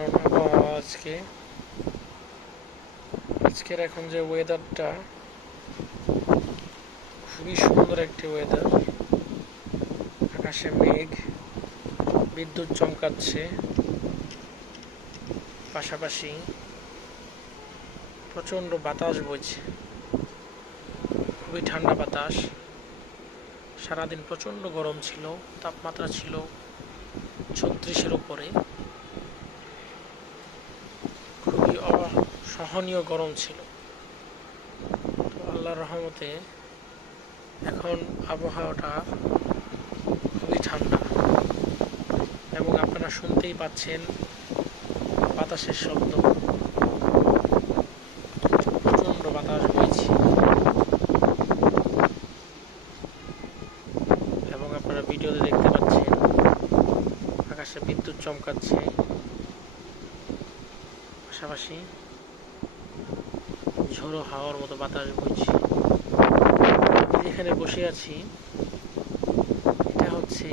আজকে? আজকের এখন যে ওয়েদারটা খুবই সুন্দর একটি ওয়েদার আকাশে মেঘ, বিদ্যুৎ চমকাচ্ছে। পাশাপাশি প্রচণ্ড বাতাস বইছে। খুবই ঠান্ডা বাতাস। সারাদিন প্রচণ্ড গরম ছিল, তাপমাত্রা ছিল ছত্রিশের উপরে খুবই অসহনীয় গরম ছিল। তো আল্লাহর রহমতে এখন আবহাওয়াটা খুবই ঠান্ডা এবং আপনারা শুনতেই পাচ্ছেন বাতাসের শব্দ। প্রচণ্ড বাতাস বইছে। এবং আপনারা ভিডিওতে দেখতে পাচ্ছেন আকাশে বিদ্যুৎ চমকাচ্ছে। পাশাপাশি ঝোড়ো হাওয়ার মতো বাতাস বইছে। আমি যেখানে বসে আছি। এটা হচ্ছে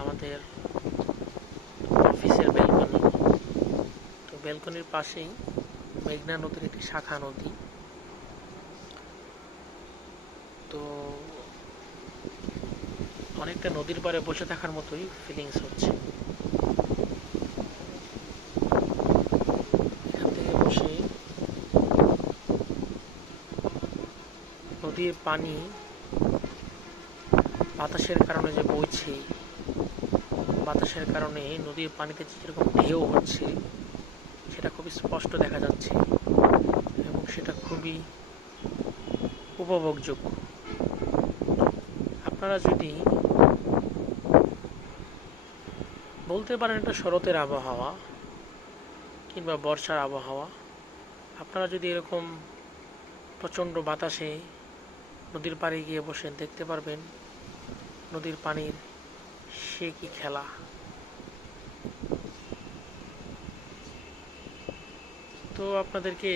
আমাদের অফিসের ব্যালকনি। তো ব্যালকনির পাশেই মেঘনা নদীর একটি শাখা নদী। তো অনেকটা নদীর পাড়ে বসে থাকার মতোই ফিলিংস হচ্ছে এখান থেকে বসে নদীর পানি বাতাসের কারণে যে বইছে, বাতাসের কারণে নদীর পানিতে যেরকম ঢেউ হচ্ছে, সেটা খুবই স্পষ্ট দেখা যাচ্ছে এবং সেটা খুবই উপভোগযোগ্য। আপনারা যদি বলতে পারেন এটা শরতের আবহাওয়া কিংবা বর্ষার আবহাওয়া, আপনারা যদি এরকম প্রচণ্ড বাতাসে নদীর পাড়ে গিয়ে বসে দেখতে পারবেন নদীর পানির সে কি খেলা। তো আপনাদেরকে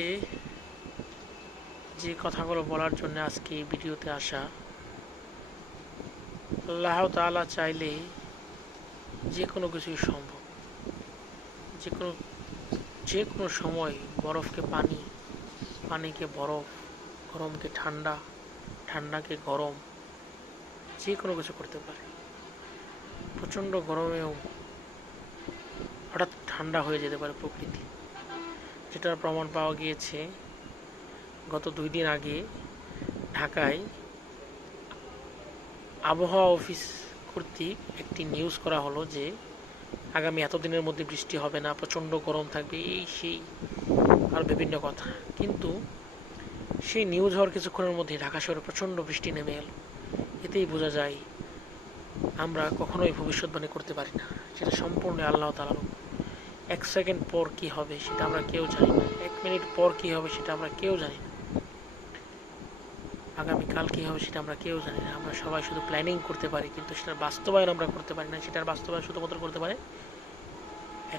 যে কথাগুলো বলার জন্য আজকে এই ভিডিওতে আসা, আল্লাহ তাআলা চাইলে যে কোনো কিছুই সম্ভব। যে কোনো যে কোনো সময় বরফকে পানি, পানিকে বরফ, গরমকে ঠান্ডা ঠান্ডাকে গরম যে কোনো কিছু করতে পারে। প্রচণ্ড গরমেও হঠাৎ ঠান্ডা হয়ে যেতে পারে প্রকৃতি। যেটার প্রমাণ পাওয়া গিয়েছে গত দুই দিন আগে ঢাকায় আবহাওয়া অফিস কর্তৃক একটি নিউজ করা হলো যে আগামী এতদিনের মধ্যে বৃষ্টি হবে না, প্রচণ্ড গরম থাকবে, এই সেই, আর বিভিন্ন কথা। কিন্তু সেই নিউজ হওয়ার কিছুক্ষণের মধ্যে ঢাকা শহরে প্রচণ্ড বৃষ্টি নেমে এলো। এতেই বোঝা যায়, আমরা কখনোই ভবিষ্যৎবাণী করতে পারি না। সেটা সম্পূর্ণ আল্লাহ তালার এক সেকেন্ড পর কি হবে সেটা আমরা কেউ জানি না। এক মিনিট পর কি হবে সেটা আমরা কেউ জানি না। আগামীকাল কী হবে সেটা আমরা কেউ জানি না। আমরা সবাই শুধু প্ল্যানিং করতে পারি, কিন্তু সেটার বাস্তবায়ন আমরা করতে পারি না। সেটার বাস্তবায়ন শুধুমাত্র করতে পারে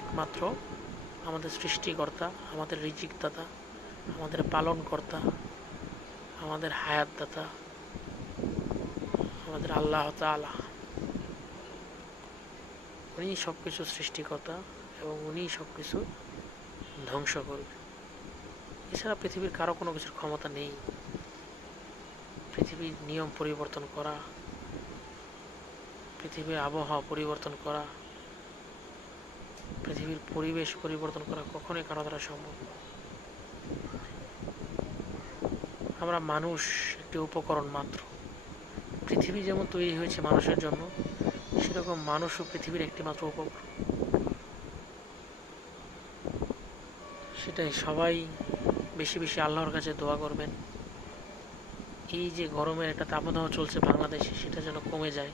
একমাত্র আমাদের সৃষ্টিকর্তা, আমাদের রিজিকদাতা আমাদের পালনকর্তা, আমাদের হায়াতদাতা, আমাদের আল্লাহ তাআলা। উনি সব কিছু সৃষ্টিকর্তা এবং উনি সব কিছু ধ্বংস করবে। এছাড়া পৃথিবীর কারও কোনো কিছুর ক্ষমতা নেই। পৃথিবীর নিয়ম পরিবর্তন করা, পৃথিবীর আবহাওয়া পরিবর্তন করা, পৃথিবীর পরিবেশ পরিবর্তন করা কখনোই কারও দ্বারা সম্ভব না। আমরা মানুষ একটি উপকরণ মাত্র। পৃথিবী যেমন তৈরি হয়েছে মানুষের জন্য, সেরকম মানুষও পৃথিবীর একটি মাত্র উপকরণ সেটাই সবাই বেশি বেশি আল্লাহর কাছে দোয়া করবেন। এই যে গরমের একটা তাপদাহ চলছে বাংলাদেশে, সেটা যেন কমে যায়।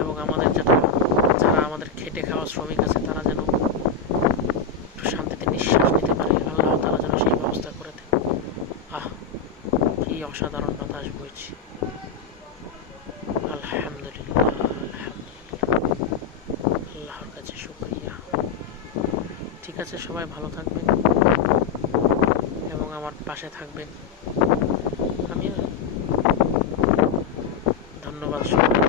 এবং আমাদের যাতে যারা আমাদের খেটে খাওয়া শ্রমিক আছে তারা যেন একটু শান্তিতে নিঃশ্বাস নিতে পারে আল্লাহ তারা যেন সেই ব্যবস্থা করে দেয় আহ কি অসাধারণ করছি আলহামদুলিল্লাহ আলহামদুলিল্লাহ আল্লাহর কাছে শুক্রিয়া ঠিক আছে, সবাই ভালো থাকবেন এবং আমার পাশে থাকবেন। আমি ধন্যবাদ সবাইকে।